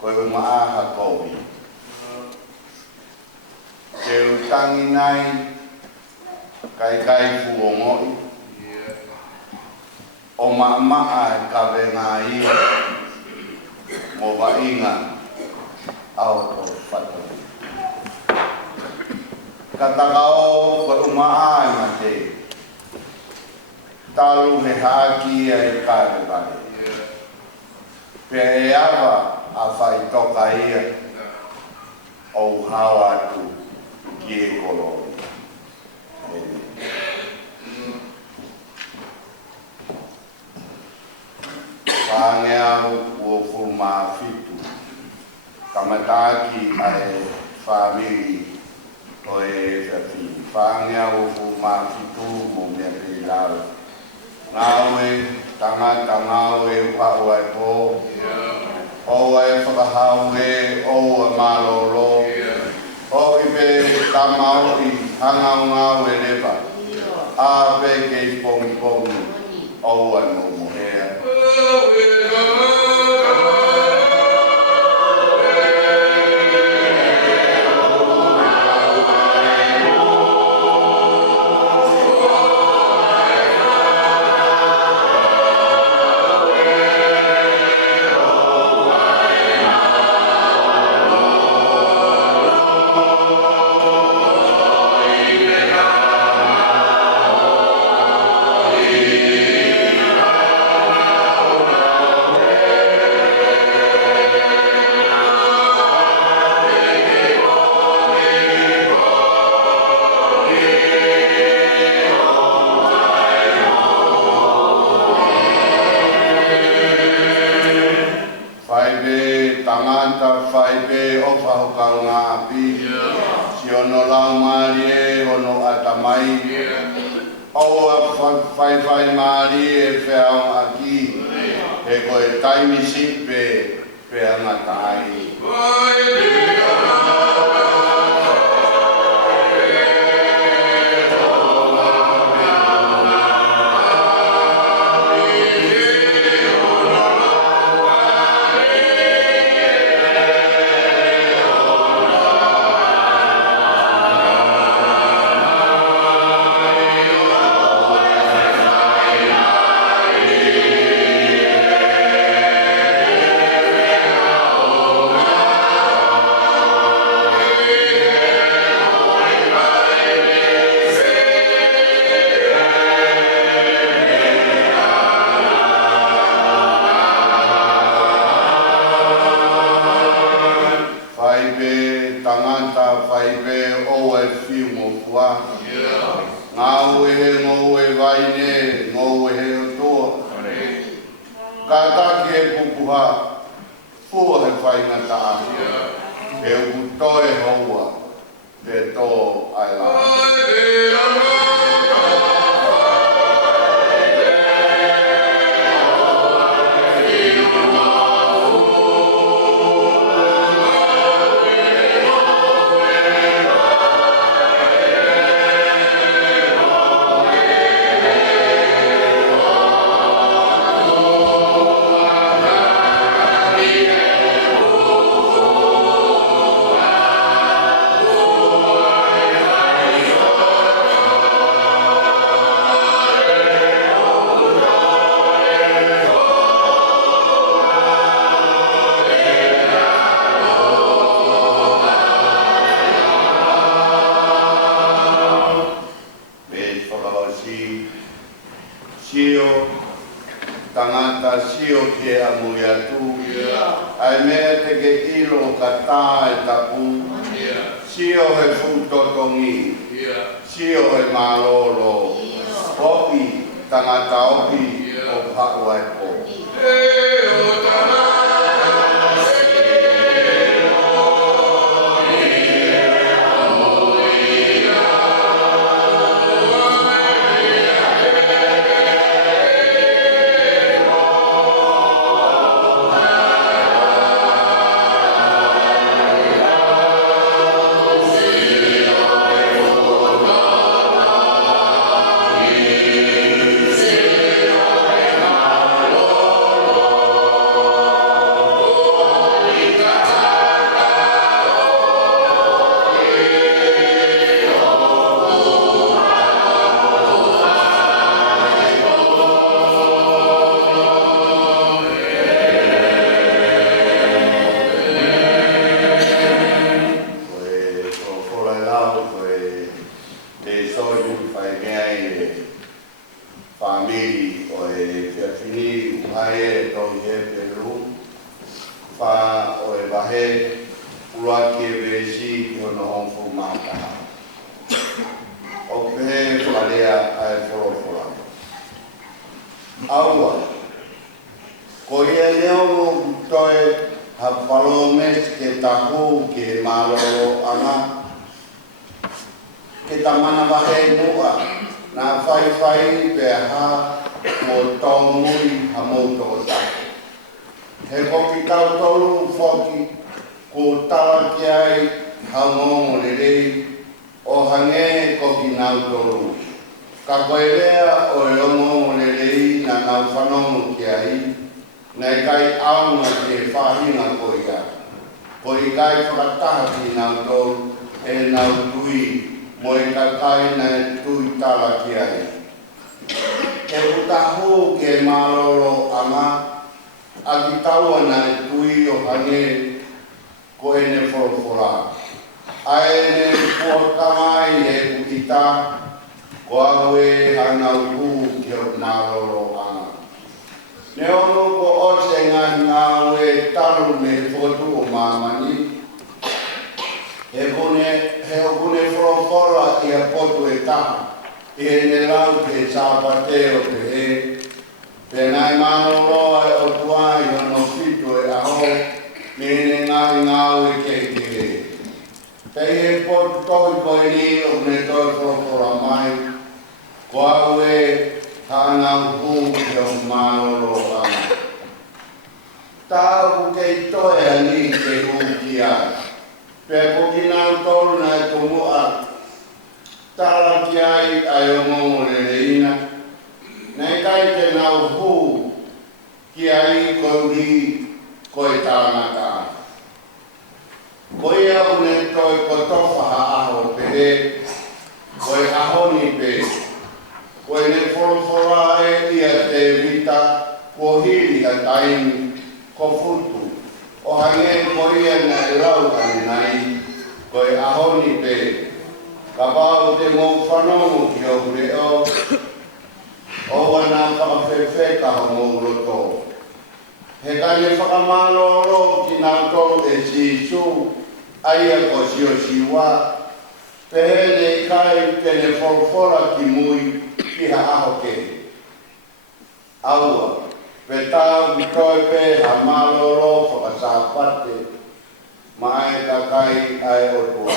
koe umaa kowi. Te utangi nai kai fuongoi. O maa ka venga ia mo vainga au to fato. Katakao koe umaa na te talu he haki e kare vale. Pe e awa a whai toka ia o hawa atu ki e kolori. Whangea o fuma fitu. Kamataki ai whamiri o e whiwhi. Whangea o fuma fitu mo mea pe lau. Ngāwe, tangata ngāwe whau ai pō. O ai whakahau e o a malolo. O i pe tamau i hangau ngāwe lewa. A pe kei pongi pongi o ai mo mohea. Whai maari e whiao aki, e koe taimi sipe pe angatai. he ua ke vesi ki ono onfu mata. O pe whalea ai whorofora. Aua, ko ia leo toe ha palomes ke tahu ke maloro ana ke tamana wahe mua na whai pe ha mo tōmui ha mo tōta. He koki tau tolu whoki ko tawa ki ai ha ngongo le rei o hange koki nau tolu. Ka koe lea o e ngongo le rei na nau whanongo ki ai nei kai aunga te whahinga ko ia. Ko i kai whakataha ki nau tolu e nau tui mo i kakai na e tui tala ki ai. Ke utahu ke maroro anga a ki taua na e tui o hange ko e ne whorofora. A e ne puakamai e kukita ko awe hanau ku ke o maroro anga. Ne ono ko ose ngā we taru me whotu o mamani. He okune whorofora i a potu e taha. E ne lau te sāpateo te he. Pēnai mano roa e o tuai ono fitu e aho. Ne ngāu e ke he. Te he potu tohi koe ni o ne toi whorofora mai. Ko au e hānau kū ke o mano roa. Tāu kei toe ani ke hūki ai. Pea koki nau tolu na e tomua. Tala ki ai ai o ngongo le reina. Nei kai te nau hū ki ai kouri koe tāngata. Koe au ne toi kotofaha aho pe he. Koe ahoni pe. Koe ne whorofora e ia te vita ko hiri a taimi ko futu. O hange koe ia na e lau kani nai. Koe ahoni pe. Ka pāu te mō whanongo ki o kure o. O wana whakawhewheka ho mō roto. He kane whakamāloro ki nā tolu e sisu. Aia ko sio siwa. Pehe nei kai tene whorofora ki mui ki ha aho ke. Aua. Pe tāu ki toi pe ha māloro whakasāpate. Mai ka kai ai o tua.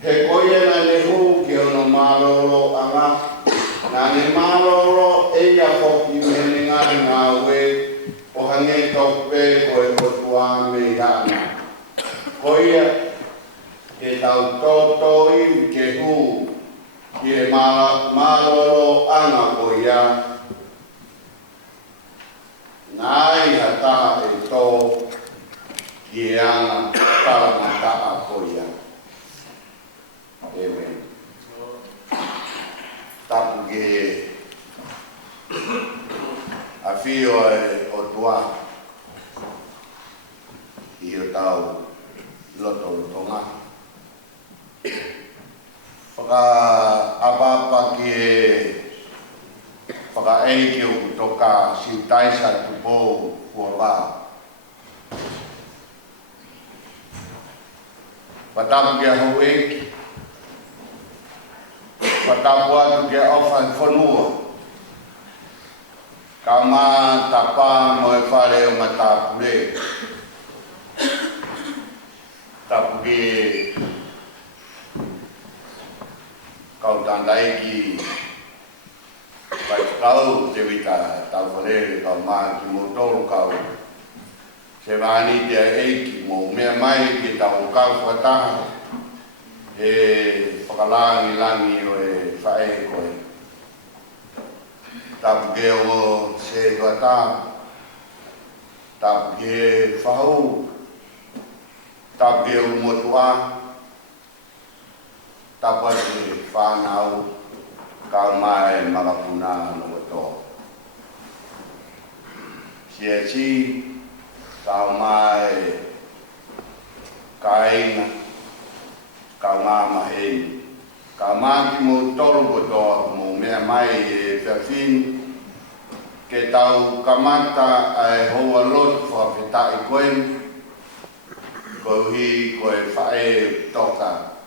He koia na ne hu ki ono maloro anga. Na ne maloro e ia hoki mene ngā we o hange taupe ko e kotua me hana. Koia ke tau tōtoi ke hu ki e maloro anga koia. Nai hataha e tō ki e anga talamataha koia. Amen. Tapu ke a fio o tua i o tau loto tonga. Whaka apapa ke whaka eike o toka si taisa tupo kua wā. Watapu ke hau eike. Watapu atu ke ofan whanua. Ka mā tapa mo e whare o matapu re. Tapu ke kau tandai ki pai kau te wita tau whare kau mā ki motoru kau. Se wāni te eiki mo mea mai ki tau kau whataha. E whakalangi o e whae koe. Tapu ke o se tuata. Tapu ke whahau. Tapu ke o motua. Tapu ke whanau. Kau mai makapuna no to. Sia si kau mai kainga. Kau ngā maheni. Kau mā ki mō toru kotoa mō mea mai e whiawhin. Ke tau kamata ai hoa lotu whawhetai koen. ko hi ko e whae toka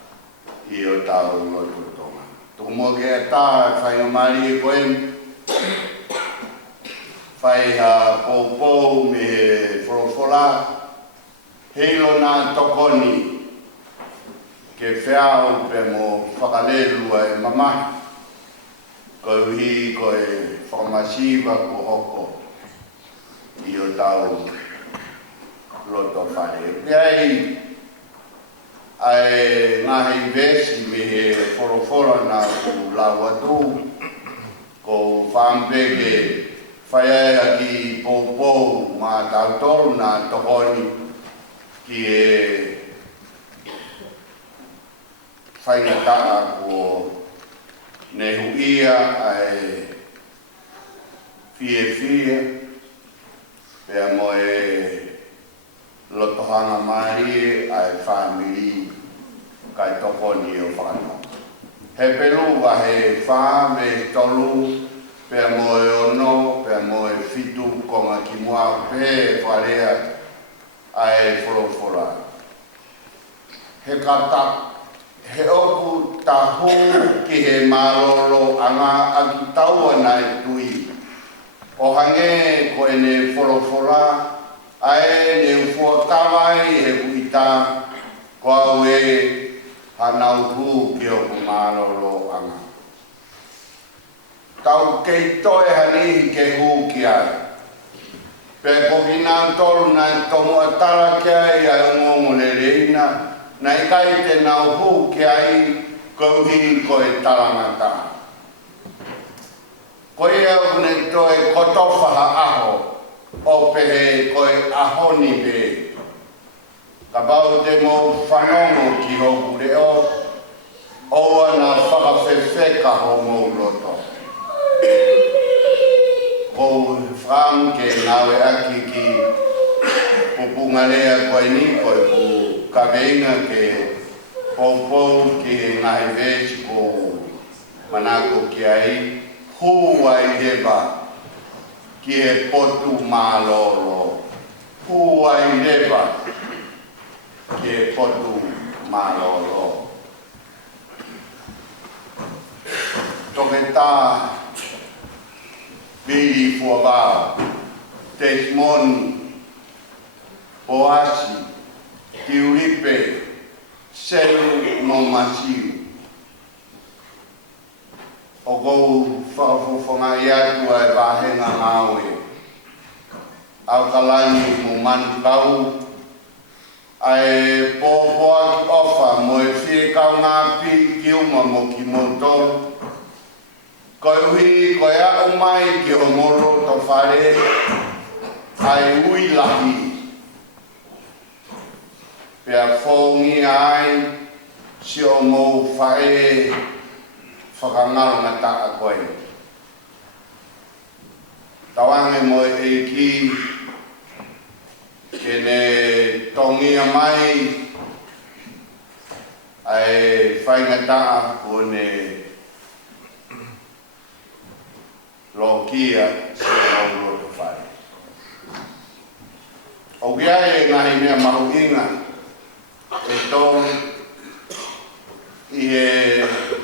i o tau loto tonga. Tuku mo ke ata whai o mari e koe whai ha pōpō me wholofola heilo nā tokoni ke whiao pe mo whakalelua e mamahi. Ko hi ko e whamasiwa ko hoko i o tau loto whare. Piai ai ngahi vesi me he whorofora nā ku lawatu ko whampeke whaiaia ki pōpō mā tautoro nā tokoni ki e whaingataa ko nehu ia ai fie pea mo e lotohanga mai ai family kai tokoni o whanau. He pelu wa he wha me tolu pea mo e ono, pea mo e fitu konga ki mua pe wharea ai wholofora. He kata he oku tahu ki he maroro anga aki taua nai tui. O hange ko e ne wholofora ai ne ufuakawai he kuita ko au e hanau hu ki o ku maroro anga. Tau kei toe hanihi ke hu ki ai. Pe ko kina tolu nai tomu atara ki ai ai ngongo le reina. Nai kai te nau hu ki ai kouhi ko e talamata. Ko e au kune toe kotofaha aho. O pehe koe ahoni pe. Ka bau te mo whanongo ki hoku reo. Oua na whakawhewheka ho mou loto. Ko wham ke nawe aki ki pupunga lea koe ni koe pu kawenga ke pōpō ki ngahi vesi ko manako ki ai. Huai heba. Ki e potu malolo. Huai leva. Ki e potu malolo. Toke tā Bili fuabao. Tesmoni. Oasi. Tiuripe. Selu no masiu. O kou whakafofonga i atu ai wahenga maue. Au kalani mo manu kau. Ai pōpoa ki ofa mo e whie kau ngā pi ki uma mo ki motor. Koe uhi koe au mai ki o moro to whare. Ai ui lahi. Pea whongi ai si o mo whae whakangaro na ta a koe. Tawange mo e ki kene tongia mai ai whaingata o ne lokia se o loto whare. O kia e ngahi mea mahuinga e tō i he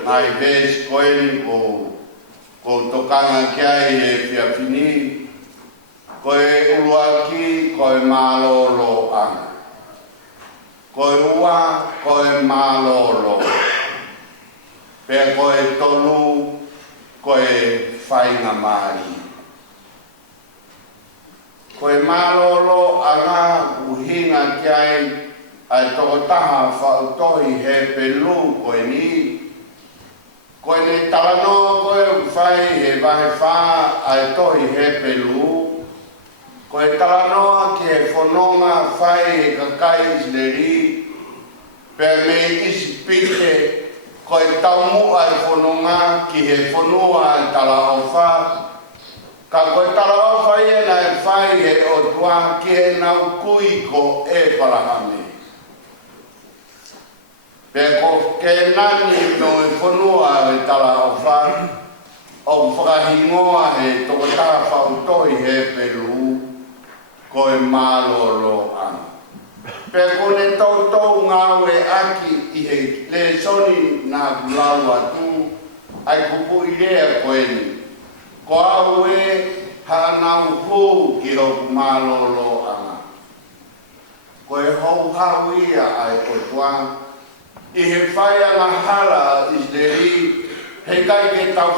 ngai vesi koeni ko tokanga kia i he whiawhini, koe uruaki, koe malolo anga. Koe ua, koe malolo. Pea koe tolu, koe whainga mari. Koe malolo anga uhinga kiai ai toko taha whautohi he pelu koe ni. Koe ne talanoa koe whai he wahe wha ai tohi he pelu. Koe talanoa ki he whanonga whai he kakai isleri. Pea me isi pite koe taumu ai whanonga ki he whanua ai talao wha. Ka koe talao whai e nai whai he otua ki he nau kui ko e parahame. Pea ko ke nani no e whanua e tala o wha, o whakahingoa he toko taha whautoi he peru, ko e malolo anga. Pe kone tau ngā we aki I he le soni nā kulau atu, ai kupu I rea koe ni. Ko au e hanau hou ki hoku mālolo anga. Ko e hou hau ia ai o tua. I he whaianga hala Israeli, he kai ke tau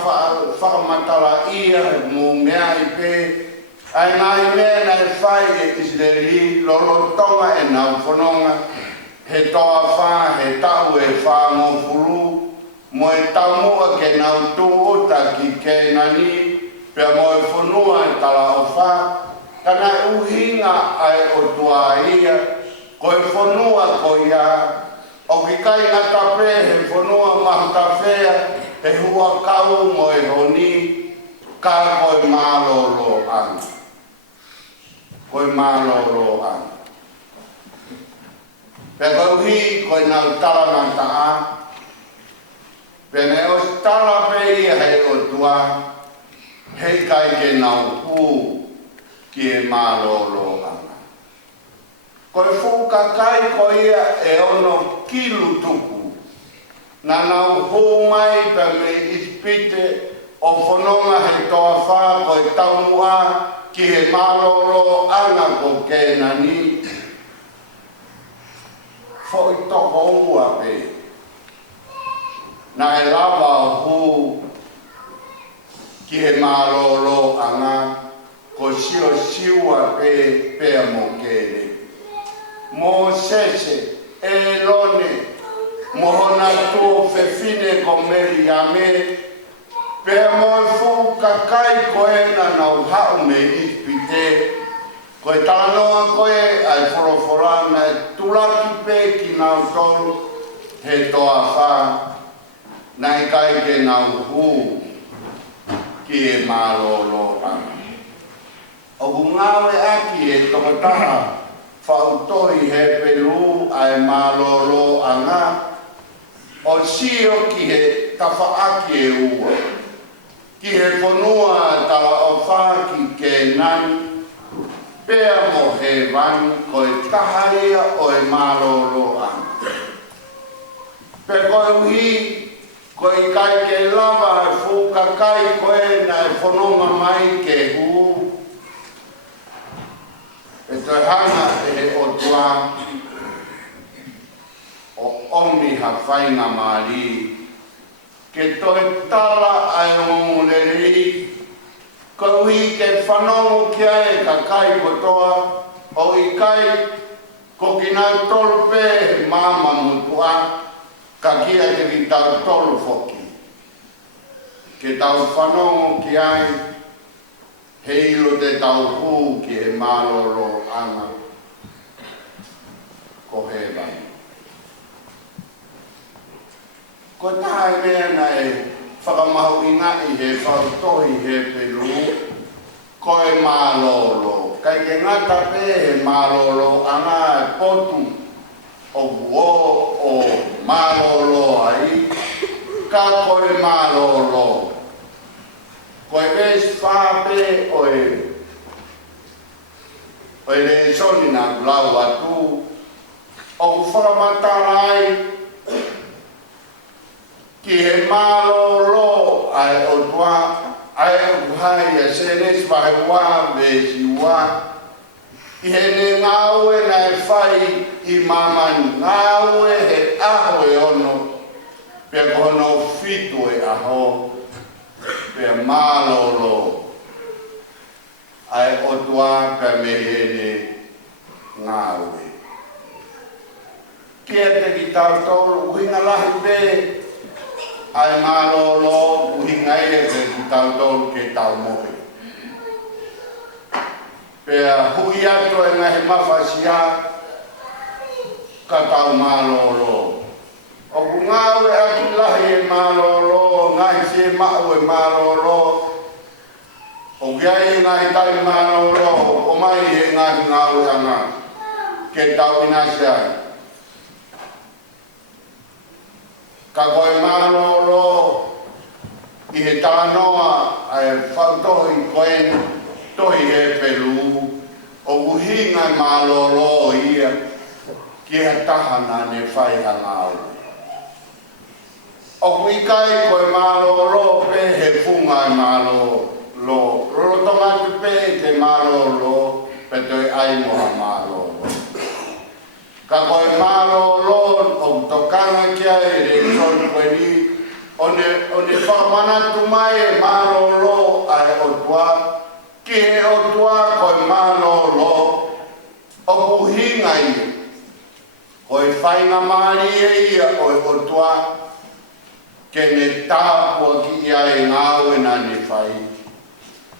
whakamatara ia mō mea I pe, ai nai mea nai whai e Israeli, lolo tonga e nau whanonga, he toa wha, he tau e wha mō furu, mo e tau mua ke nau tū ota ki ke nani, pia mo e whanua e tala o wha, kana uhinga ai o tua ia, ko e whanua ko ia, o ki kai ngata pe he whanua mahuta whea, he hua kau mo e honi, ka koe mālolo anga. Koe mālolo anga. Pe kau hi koe nau tala ngā taa, pe ne o tala pe ia he o tua, hei kai ke nau hū ki e mālolo anga. Koe whukakai ko ia e ono kilu tuku. Nā nau hō mai pa me ispite o whanonga he toa whā koe taunua ki he mālolo anga ko ke nani. Whoi toko ua pe. Nā e lava hū ki he mālolo anga ko sio siua pe pea mo kere. Mo sese e lone mohona tuo fefine ko meri ame pe mo fu kakai ko ena nau hau me ispite ko tanoa ko e ai forofora e tulaki pe ki nau tolu he toa fa nai kai ke nau hu ki e mālolo anga o bungawe aki e tomataha whautoi he pelu ai mālolo anga, o sio ki he tawhaaki e ua. Ki he whanua tala o whaki ke nani, pea mo he wani ko e tahaia o e mālolo anga. Pe koe uhi, ko i kai ke lava e whukakai koe na e whanonga mai ke huu, e te hanga e o tua o omi ha whainga maari. Ke toi tala ai o mureri, ko ui ke whanongo kia e ka kai kotoa, o i kai ko kina tolu pe mama mutua, ka kia ke ki tau tolu foki. Ke tau whanongo kia e, he ilo te tau hū ki he mālolo anga ko he vai. Ko tae mea na e whakamahu inga I he whautohi he pelu ko e mālolo. Kai ke ngata pe he mālolo anga e potu o buo o mālolo ai ka ko e mālolo. Koe ves whape oe le soni nā kulau atu, o whakamatarai ki he mālolo ai o tua, ai o kuhai a senes wahe wā vesi wā, I he ne ngāue nai whai I mamani, ngāue he aho e ono, pe kono fitu e aho, pe mālolo ai o tua pe mehene ngāue. Kia te ki tau tolu uhinga lahi pe ai mālolo uhinga e pe ki tau tolu ke tau mohe. Pe hui atu e ngahe mawhasia ka tau mālolo. O ngāwe aki lahi e mālolo, ngai se mau e mālolo, o giai ngai tai mālolo, o mai he ngai ngāwe anga, ke tau inasi ai. Ka koe mālolo, I he tānoa ai whautohi koe tohi he pelu, o uhinga mālolo ia, ki ha tahana ne whai hanga au. O kui kai koe malo lo pe he funga e malo lo. Rotonga tu pe te malo lo pe toi ai moha malo lo. Ka koe malo lo o tokanga kia e re son koe ni o ne whamana tu mai e malo lo ai o tua. Ki he o tua koe malo lo o puhinga i. Koe whainga maari e ia o tua ke ne tāpua ki ia e ngāu e nane whai.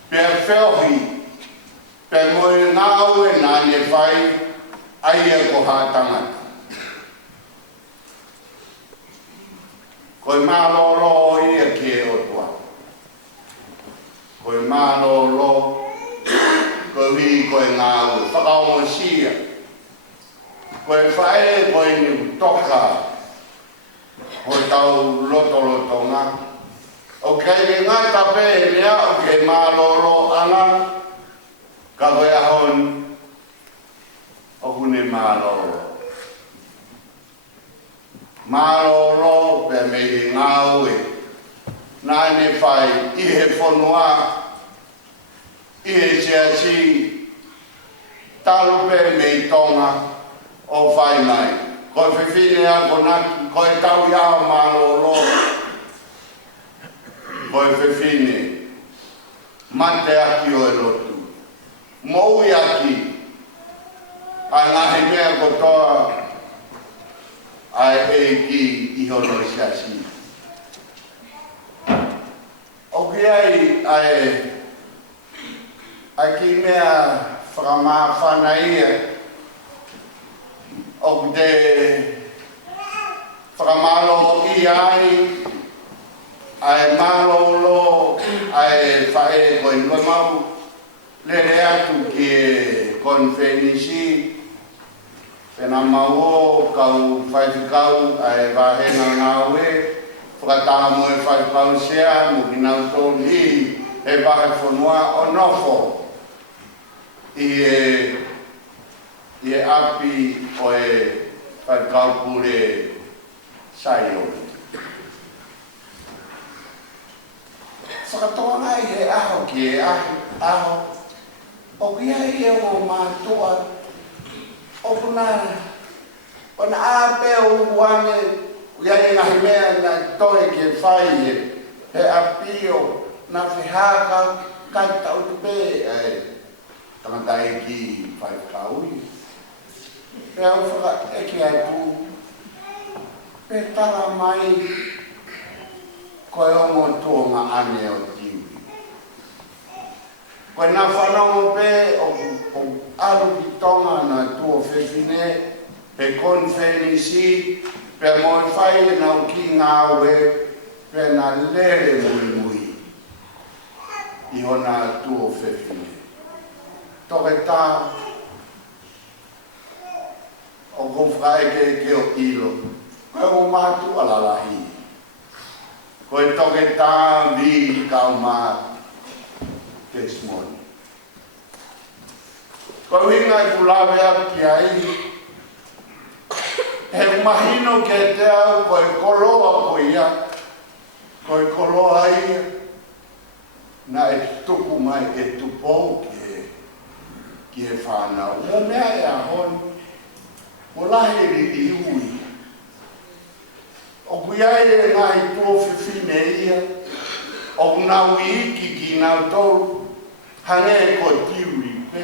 Pea wheohi, pea moe ngāu e nane whai, ai e ko hātangata. Koe mālolo ia ki e o tua. Koe mālolo, koe hui koe ngāu, whakaongo sia. Koe whae koe ni toka, o tau loto ngā. O kei ni ngā tape nea o kei mālolo ana, ka koe ahon o hune mālolo. Mālolo pe mei ngāu e, nā ne whai i he whanua, i he siasi, talu pe mei tonga o whai mai. Koe whiwhine a konaki, koe tau iao mālolo, koe whiwhine, mate aki o e lotu, moui aki, a ngahi mea kotoa, ai e ki i hono siasi. O ki ai ki mea whakamā whanaia, o te whakamalo i ai malolo, ai whae koe koe mau, lere atu ki e konfenisi, pena mau o kau whaifikau ai wahena ngāwe, whakatamo e whaifikau sea, mukinau tōni, e wahe whanua o nofo, i e api o e whaikaupure saio. Whakatoa ngai he aho ki e aho. O kia i e o mātua. O kuna ape o uange. Ia e ngahi mea na toe ke whai he api o na whihaka kai tau te pē. Tangata e ki whaikaui. Pea uwhaka eki atu, pe tara mai koe ongo tōnga ane o tiwi. Koe nā whanongo pe o alu ki tonga na tō whiwhine, pe konfenisi, pe moe whai na o ki ngāwe, pe nā lere mui mui. I hona tō whiwhine. Toke tā, o kofrae ke o ilo. Koe o mātu alalahi. Koe toke tā vi kau mā tesmoni. Koe winga i kulawe au ki ai. He mahino ke te au koe koloa koe ia. Koe koloa ia. Na e tuku mai e tupou ki e whanau. Mo mea e ahon. Mo lahi ri i ui. O kui ai e ngahi tō whiwhine ia. O nau i iki ki nau tōru. Hange e ko tiwi pe.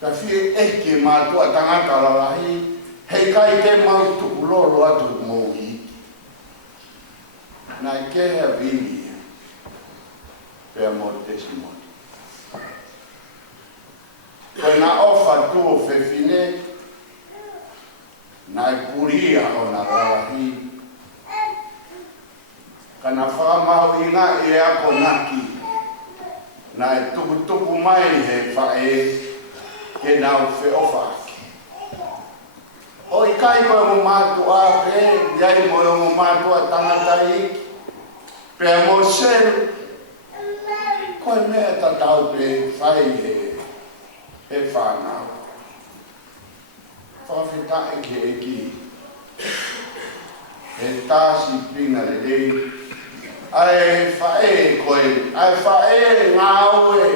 Ka whie eke mātua tangata lalahi. Hei kai te mau tuku lolo atu mō i iki. Nai kehea vini ia. Pea mō testimoni. Koe nā ofa tō whiwhine. Nai puria o na rahi. Kana whakamau i ngā e ako naki. Nai tuku mai he whae ke nau whe ofa aki. O i kai koe mo mātua pe, iai mo e mo mātua tangata iki. Pea mo seru, koe mea tatau pe whai he whanau. whawhita eke eki. He tāsi pina le rei. Ai whae koe, ai whae ngā ue.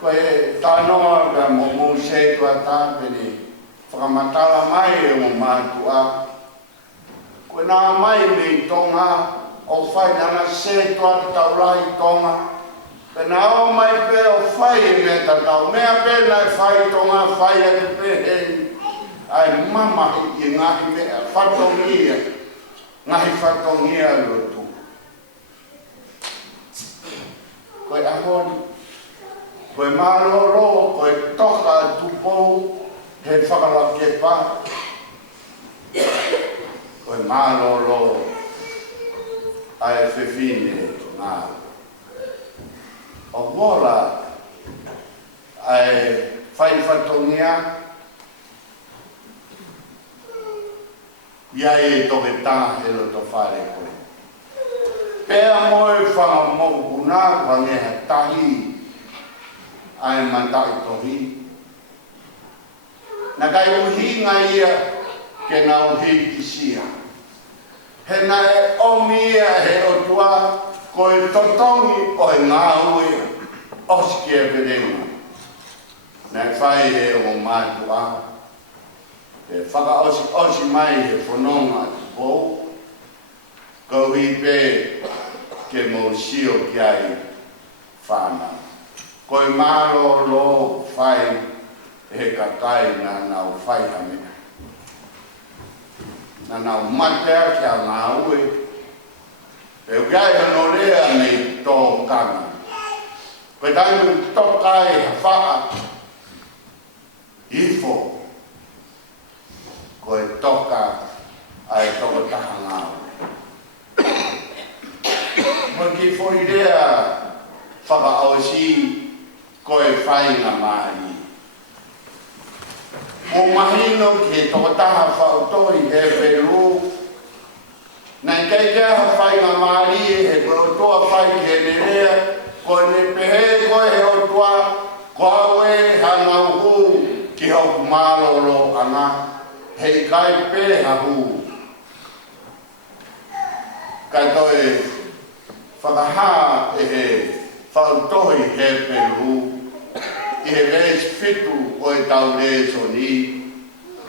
Koe tānoa ka mo se tua tāpene. Whakamatala mai e mo mātua. Koe nā mai me tonga. O whai nana se tua taulai tonga. Pena o mai pe o whai e me tatau. Mea pe nai whai tonga whai a te pe hei. Ai mama i ngahi mea whatongia. Ngahi whatongia lotu. Koe ahoni. Koe maroro, koe toka tupou. He whakalake pa. Koe maroro. Ai whewhine ngā. O wola ai whai whatongia. Ia e toke tā he roto whare koe. Pea moe whanga moku nā wangeha tahi ai matai tohi. Nā kai uhinga ia ke nā uhi kisia. He nā e omia he otua koe totongi o he ngā ue oski e perenga. Nā whai he o mātua. E whaka osi mai he whanonga te pou. Kau hi pe ke mo sio ki ai whana. Koe maro lo whai he kakai na nau whai hamena. Na nau matea ki a ngā ue. E ukai hano rea nei tō kanga. Koe tangu tokai ha whaa. Ifo. Koe toka ai toko taha ngāu. Koe ki fwoi rea whakaosi koe whainga mahi. O mahino ki toko taha whautoi he peru. Nai kei kia whainga mahi he koe o toa whai ke nerea. Koe ne pehe koe he o toa koe hanau hu ki hoku maroro anga. Hei kai pe hahu. Kai toi whakaha e he whautohi he peru. I he reis fitu o e tau reiso ni.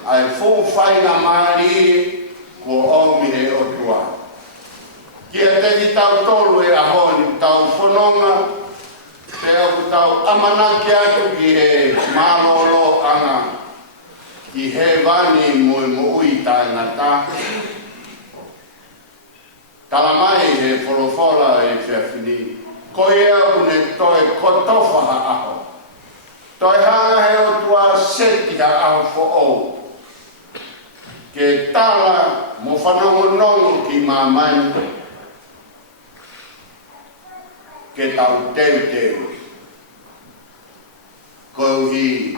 Ai fu whainga maari ko omi he otua. Kia teki tau tolu e ahoni tau whanonga. Te au tau amanaki atu ki he māmoro anga. Ki he wani moe mo ui tai ngata. Tala mai he wholowhola e whiawhini. Ko ea une toi kotofa ha aho. Toi hanga he o tua seti ha aho fo ou. Ke tala mo whanongo nongo ki mamani. Ke tau teu teu. Ko uhi.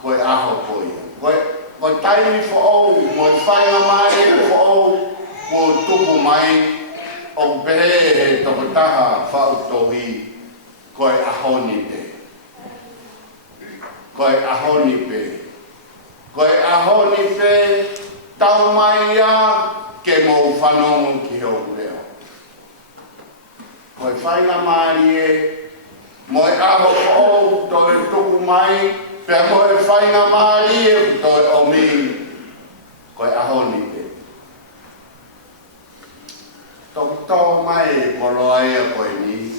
Koe aho koe. Koe taimi fo ou, mo whainga mai fo ou, mo tupu mai, o pehe he toko taha whautohi, koe ahoni pe. Koe ahoni pe. Koe ahoni pe, tau mai ia, ke mo whanongo ki hau leo. Koe whainga mai e, mo aho fo ou, toi tupu mai, pea moe whainga maari e toi o mi koe ahoni te. Tok tō mai e koroa ea koe ni.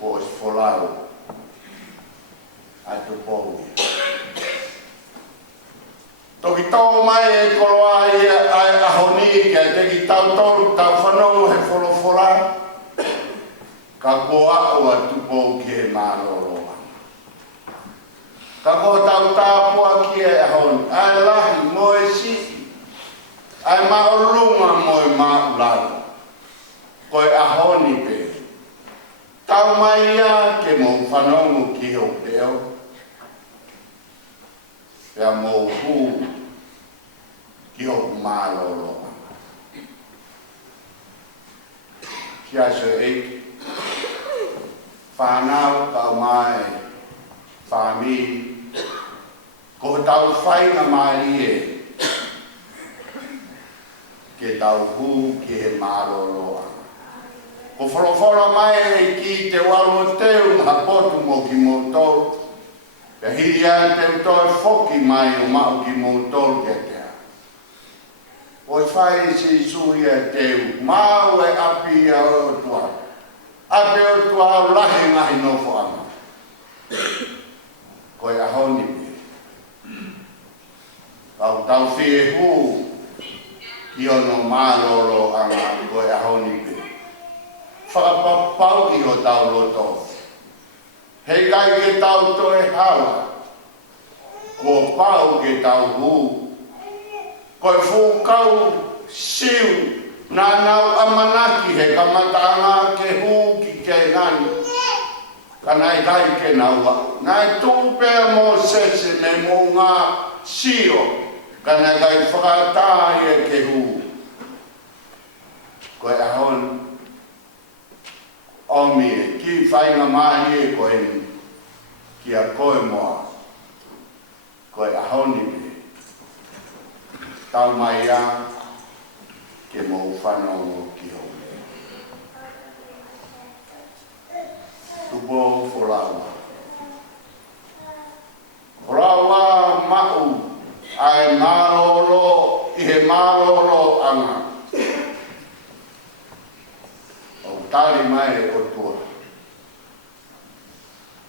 Ko es wholaro. Ai tu pou. Toki tō mai e koroa ea ai ahoni kia teki tau toru tau whanau he wholawhola. Ka koa o atu pou ki he maroro. Ka koa tau tāpua ki e ahoni. Ai lahi mo e siki. Ai maurunga mo e mauraro. Koe ahoni pe. Tau mai ia ke mo whanongu ki ho peo. Pea mo hu ki ho maroro. Kia se eiki. Whanau kau mai whami, ko tau whainga mai e, ke tau hu ki he maroroa. Ko wholowhora mai ki te waro teu ha potu mo ki mo tolu, pe hiri an teu toi foki mai o mau ki mo tolu ke tea. O whai si sui e teu, mau e api a o tua. Api o tua o lahi ngahi no whaama. Ko e ahoni pe. Pau tau whie hu, i ono maroro anga ko e ahoni pe. Whakapapau i o tau loto. Hei kai ke tau to e hawa. Ko pau ke tau hu. Ko e whukau siu. Nā nau amanaki he kamatanga ke hu ki ke nani. Ka nai kai ke naua. Nai tūpea mo sese me mo ngā sio. Ka nai kai whakatāi e ke hu. Ko e ahon. Omi e ki whainga mahi e ko e ki a koe moa. Ko e ahoni me. Tau mai a ke mo whanau ki ho. Tupo wholawa. Wholawa mau ai maroro i he maroro anga. Tari mai o tua.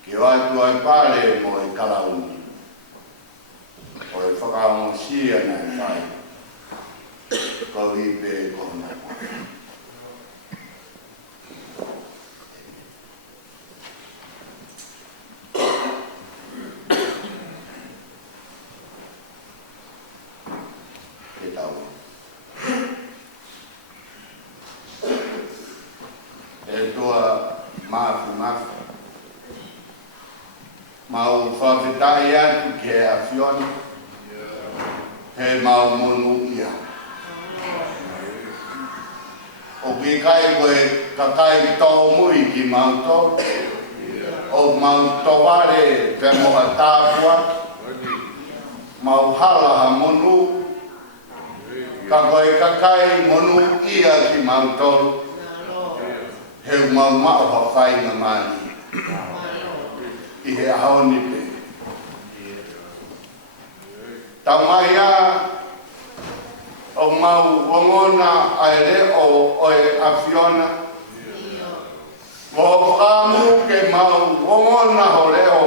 Ki o atu ai pare mo e kalauni. O e whakaongosia na e whai. Ko ipe e kona. E tau. E tua mafu. Mau whawhetai atu ke a whiona. He mau monu ia. O ki kai koe kakai tō mui ki mau tō. O mau tōware pe moha tāpua. Mau hala ha monu. Ka koe kakai monu ia ki mau tō. Heu mau mao ha whainga mani. I he ahoni pe. Tau mai a o mau wangona ai re o e awhiona. Wo whakamu ke mau wangona ho reo.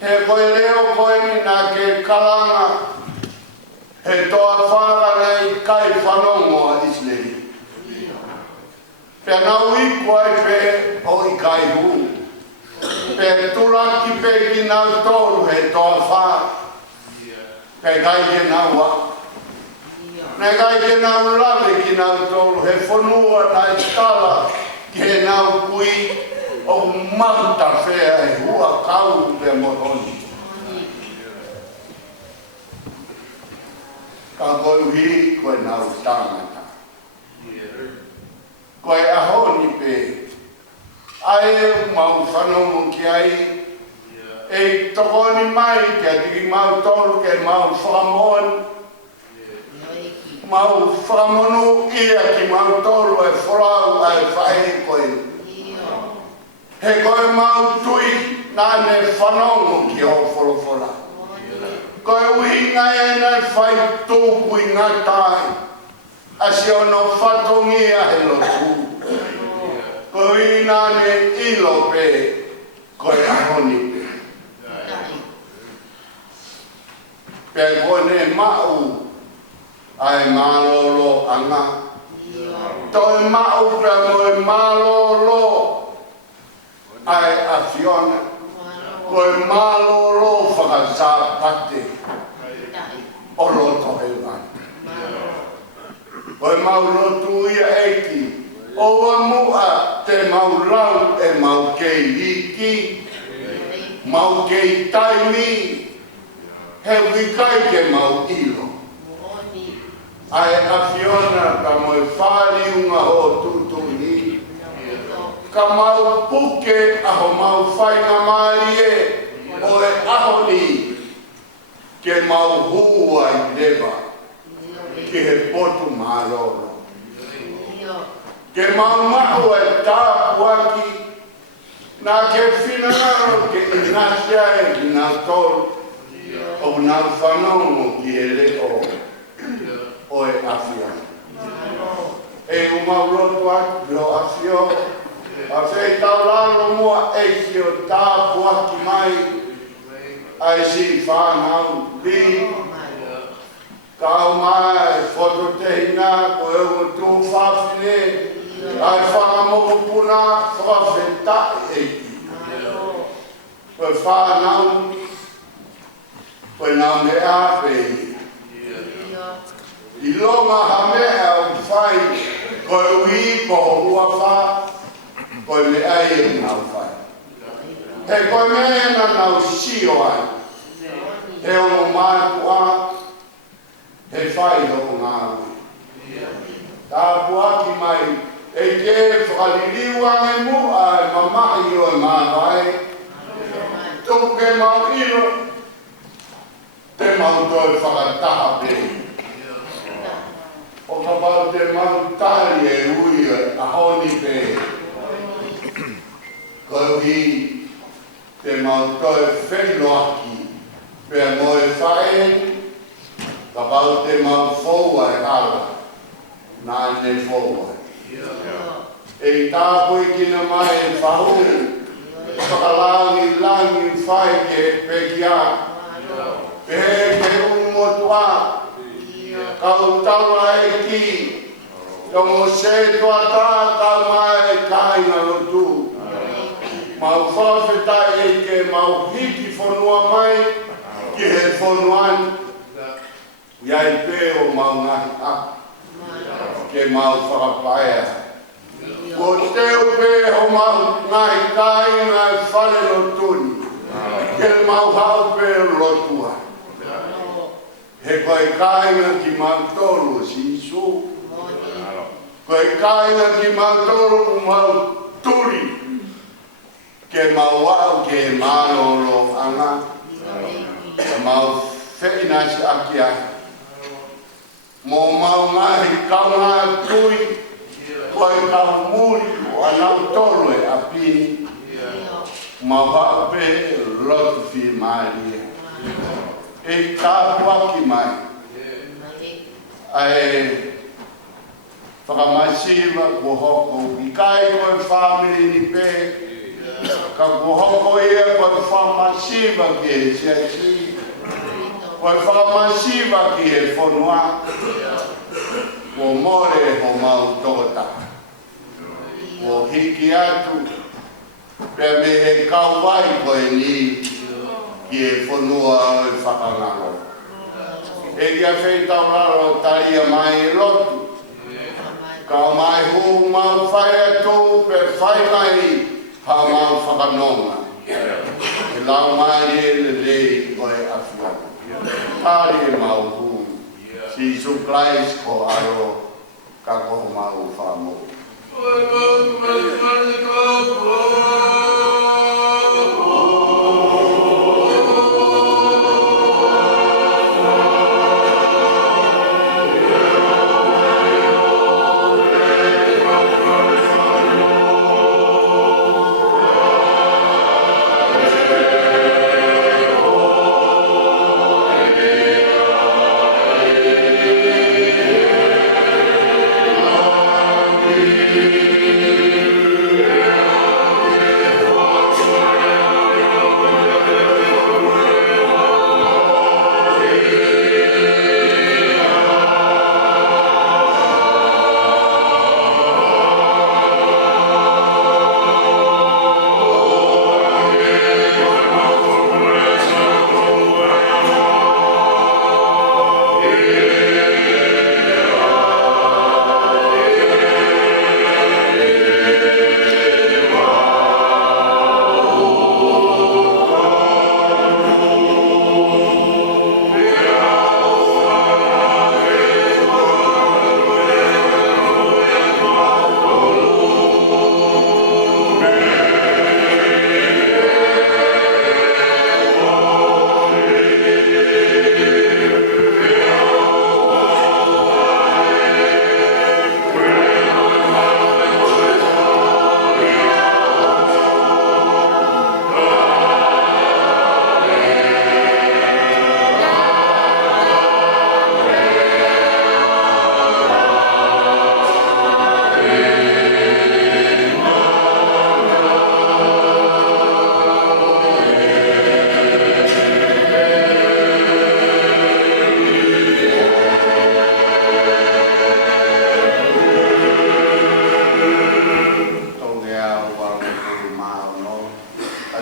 He koe reo koe ni nā ke kalanga. He toa whara nei kai whanongo a Isleri. Pea nau iku ai pe o i kai hu. Pea turaki pe ki nau toru he toa whara. Pea kai ke nau wa. Nai kai ke nau lawe ki nau toru he whanua nai tala ki he nau kui o manta whea he hua kau pe moroni. Ka koe hi koe nau tāngata. Koe ahoni pe, ai mau whanomu ki ai, e tokoni mai kia tiki mau tolu ke mau whamoan, mau whamonu ia ki mau tolu e whorau ai whae koe. He koe mau tui nāne whanomu ki o whorofora. Koe ui ngai e nai whai tōku i ngā tāi. Asi ono whatongia he lotu. Koe i nāne ilo pe, koe ahoni pe. Pea koe ne mau, ai malolo anga. Toi mau pea moe malolo, ai awhiona. Koe malolo whakasāpate, o roto he wani. Koe mau rotu ia eiki, oa mua te mau lau e mau kei hiki, mau kei taimi, he wikai ke mau ilo. Ai awhiona ka moe whāriunga o tutuni, ka mau puke aho mau whainga mari e o e aho ni ke mau hua i lewa ke he potu maroro ke mau mahu e tāpuaki nā ke whinangaro ke inasia e ki nā tolu o nā whanongo ki e leo o e awhia e umaurotu atu lo awhio a whei tauraro mua e ki o tāpuaki mai ai si whanau li kau mai whatoteina ko e o tū whawhine ai whangamoku puna whawheta e ki koe whanau koe nā mea pei I longa ha mea o whai koe ui ko hua wha koe me ai e nau whai he koe mea na nau sio ai he o mai kua he whai ho ngā tā puaki mai e ke whakaliliwa me mu ai mamahi o e mawai tuku ke mau ilo te mau toi whakataha pei o ka pau te mau tari e ui a honi pe koe ui te mau toi whenloaki pe mo e whae ka pau te mau foua e hala nā ne foua e tāpui kina mai e whahu whakalangi langi whae ke pekia pe ke umotua kau tawa e ki tomo se tua tā mai kaina lotu mau whawheta e ke mau hiki whanua mai ki he whanuan iai pe o mau ngahi aku ke mau whakapaea ko teo pe o mau ngahi kaina whale lotuni ke mau hau pe lotua he koe kāinga ki mantoro si iso. Koe kāinga ki mantoro ku mau turi. Ke mau wau ke mānoro anga. Ke mau wheina si aki ai. Mō mau ngahi kaunga tui. Koe kau muri o anau toro e apini. Mau wau pe lotu fi maari. E tāpuaki mai ai whakamasiwa ko hoko i kai koe whamiri ni pe ka ko hoko ia koe whamasiwa ki e siaisi koe whamasiwa ki e whanua ko more ho mau tōta ko hiki atu pe me he kauwai koe ni ki e whanua o e whakangaro. E kia whei tauraro taria mai e lotu. Ka mai hu mau whai atu pe whai mai ha mau whakanonga. E lau mai e le rei o e awhia. Tari e mau hu. Si supplies ko aro ka koho mau whamo.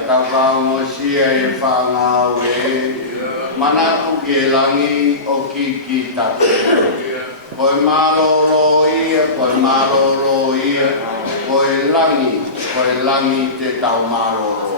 Kakaumosia e whangawe Manatu ke langi o ki tate Koe maroro ia, koe langi te tau maroro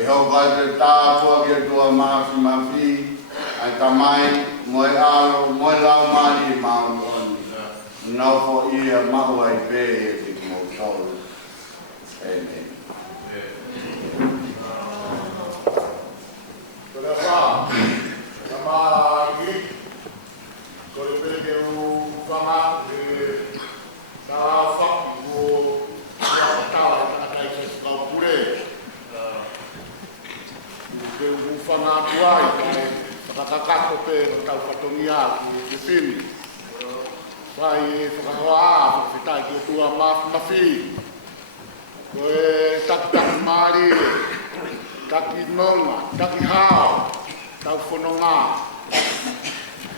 E hau kai te tāpua ki atua mafi, ai tamai, moe aro, moe lau mani e maoni oni. Nau fo ia mahu ai pē e te kumotolu. Amen. Kona wha, na maari, kore peke u whanga, tā whaki o ia tawa e tanakai se whakau pure. Ke u whanga tuai, kai whakakakato pe o tau whatongia ki te whini. Whai e whakahoa a, whakawhitai ki o tua mafi. Ko e taki maari, taki nonga, taki hao, tau whanonga.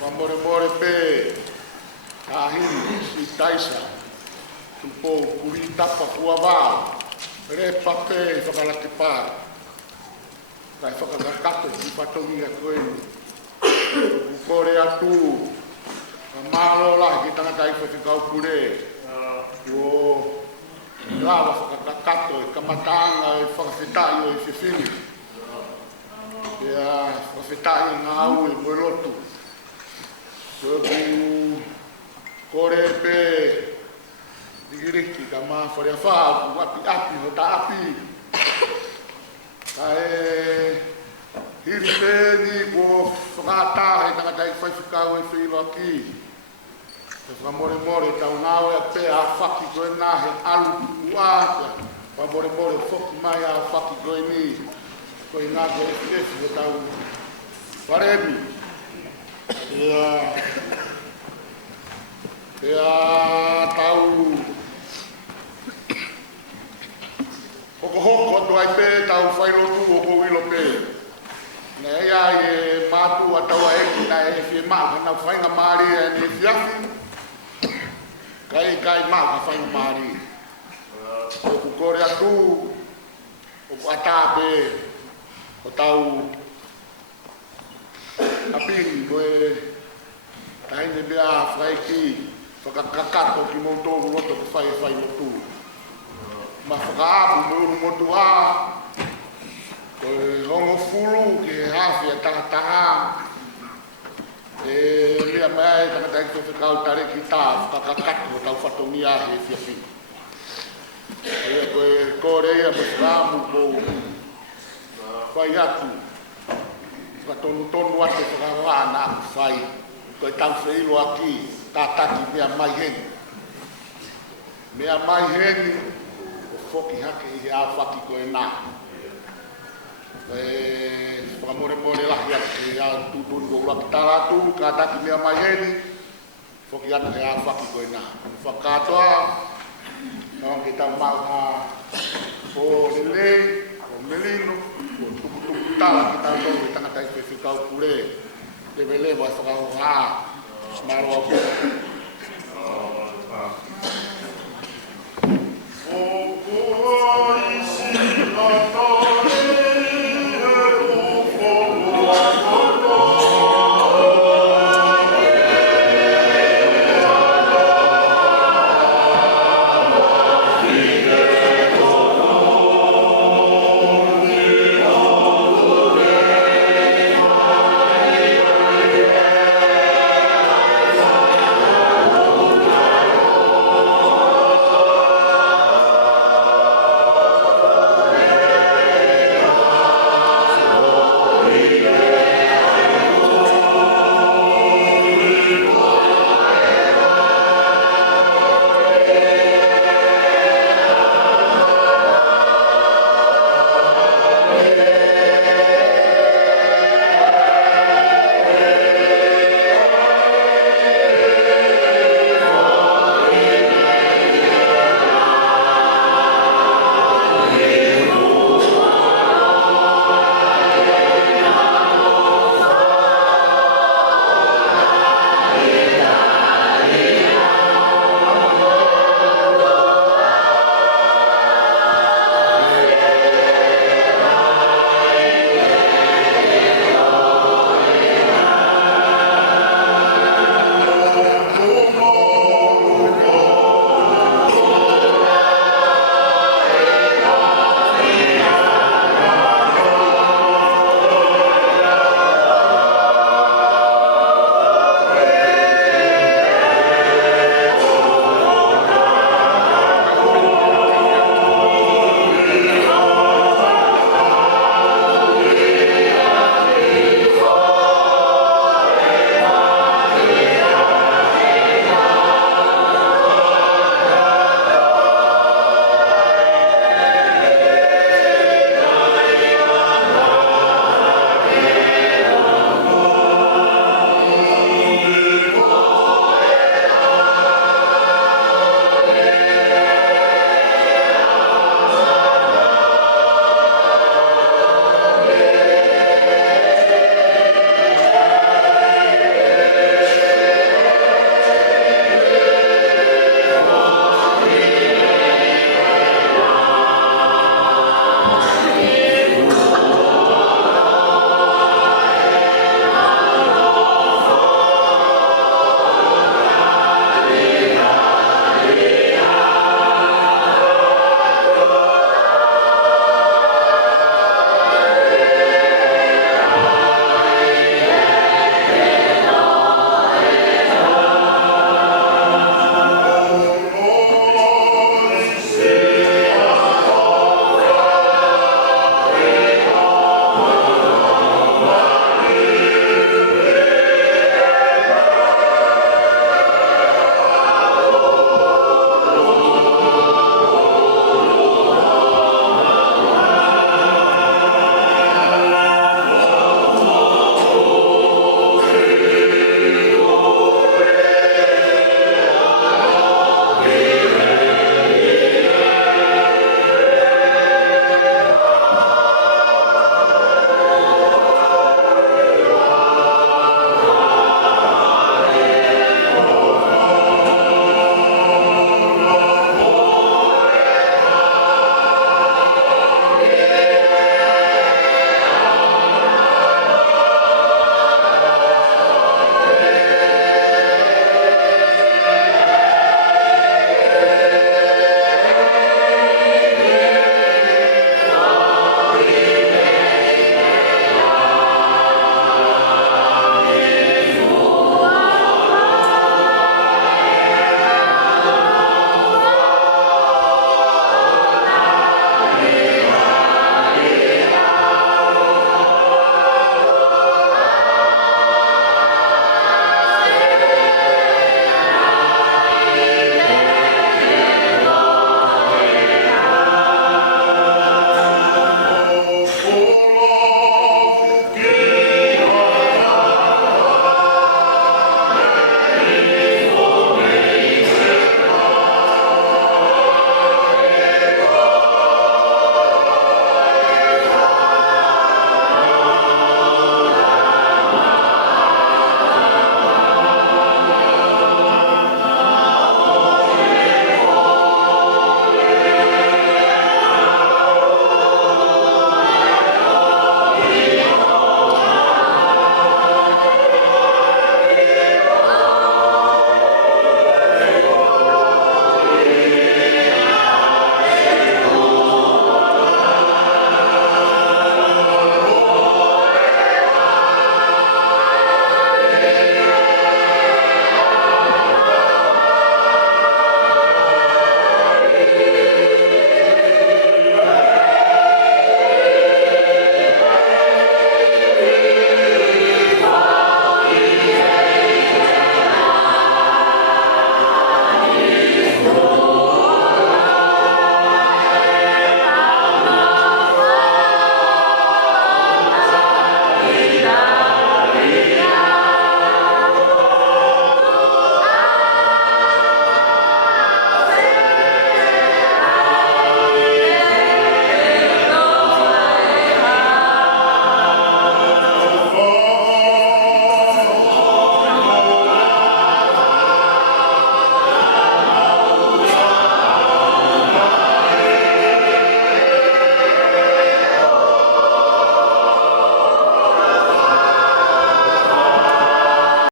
Whamore pe, tahini, si taisa, tupo kuri tapa kua wao, repa pe whakalake pār. Kai whakakakato ki whatongi a koeni. Kukore atu, malo lahi ki tangata i whakikau pure. Ko lawa whakakakato e kamatanga e whakawhitai o e whiwhini. Ia whakawhitai ngā au e moe lotu. Kore pe digiriki ka maa wharea whaa ku api ho ta api. Ka e hiri pēni ko whakatahe tangata i whaiwhikau e whilo aki. Te whamore tau ngāwe a pe a whaki koe nā he alu uāka. Whamore whoki mai a whaki koe ni. Koe ngā koe e whiefi o tau wharemi. Ia tau hoko atu ai pe tau whailotu o kowilo pe. Nea ia e mātu a tau a eki na e whie maa nau whainga maari e ni whiafi. Kai maa whainga maari. O kukore atu o ata pe o tau apini koe taine mea whaiki whakakakato ki moutou roto ki whai motu. Ma whakaapu me uru motu a koe hongo fulu ki he hawhi a tangataha e mea mea e tangatai ki whakau tare ki tā whakakakato o tau whatongia he whiawhi. Ia koe kore ia me whakamu kou whai atu. Tonu ate whakaroa nā whai, koe tau whilo aki, tātaki mea mai heni. Mea mai heni, o whoki hake i hea whaki koe nā. Koe whakamore lahi ake i hea tūtuni ko uraki tāratu, ka taki mea mai heni, whoki ate hea whaki koe nā. Whakatoa, nō ki tau maunga o lelei, o melino, tala ki tau tau i tangata i whiwhikau pure. Te velewa e whakau haa, maro au